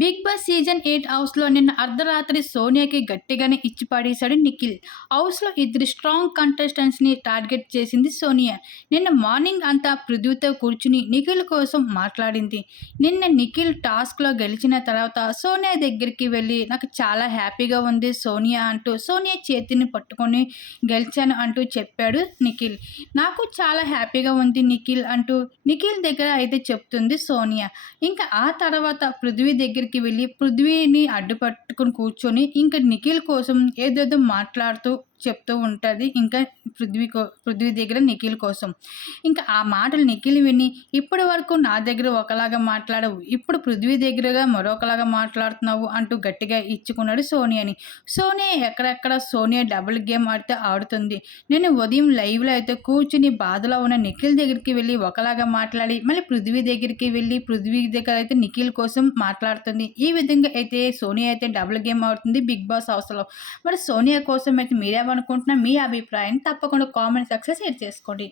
Big boss season eight హౌస్లో నిన్న అర్ధరాత్రి సోనియాకి గట్టిగానే ఇచ్చి పడేశాడు నిఖిల్. హౌస్లో ఇద్దరు స్ట్రాంగ్ కంటెస్టెంట్స్ని టార్గెట్ చేసింది సోనియా. నిన్న మార్నింగ్ అంతా పృథ్వీతో కూర్చుని నిఖిల్ కోసం మాట్లాడింది. నిన్న నిఖిల్ టాస్క్లో గెలిచిన తర్వాత సోనియా దగ్గరికి వెళ్ళి నాకు చాలా హ్యాపీగా ఉంది సోనియా అంటూ సోనియా చేతిని పట్టుకొని గెలిచాను అంటూ చెప్పాడు నిఖిల్. నాకు చాలా హ్యాపీగా ఉంది నిఖిల్ అంటూ నిఖిల్ దగ్గర అయితే చెప్తుంది సోనియా. ఇంకా ఆ తర్వాత పృథ్వీ దగ్గరికి వెళ్ళి పృథ్వీని అడ్డుపట్టుకుని కూర్చొని ఇంకా నిఖిల్ కోసం ఏదేదో మాట్లాడుతూ చెప్తూ ఉంటుంది. ఇంకా పృథ్వీ కో పృథ్వీ దగ్గర నిఖిల్ కోసం. ఇంకా ఆ మాటలు నిఖిల్ విని ఇప్పటి వరకు నా దగ్గర ఒకలాగా మాట్లాడవు. ఇప్పుడు పృథ్వీ దగ్గరగా మరొకలాగా మాట్లాడుతున్నావు అంటూ గట్టిగా ఇచ్చుకున్నాడు సోనియాని. సోనియా ఎక్కడెక్కడ సోనియా డబుల్ గేమ్ ఆడితే ఆడుతుంది. నేను ఉదయం లైవ్లో అయితే కూర్చుని బాధలో ఉన్న నిఖిల్ దగ్గరికి వెళ్ళి ఒకలాగా మాట్లాడి మళ్ళీ పృథ్వీ దగ్గరికి వెళ్ళి పృథ్వీ దగ్గర అయితే నిఖిల్ కోసం మాట్లాడుతుంది. ఈ విధంగా అయితే సోనియా అయితే డబుల్ గేమ్ ఆడుతుంది బిగ్ బాస్ హౌస్లో. మరి సోనియా కోసం అయితే మీరేమనుకుంటున్నా మీ అభిప్రాయాన్ని తప్పకుండా కామెంట్ సక్సెస్ షేర్ చేసుకోండి.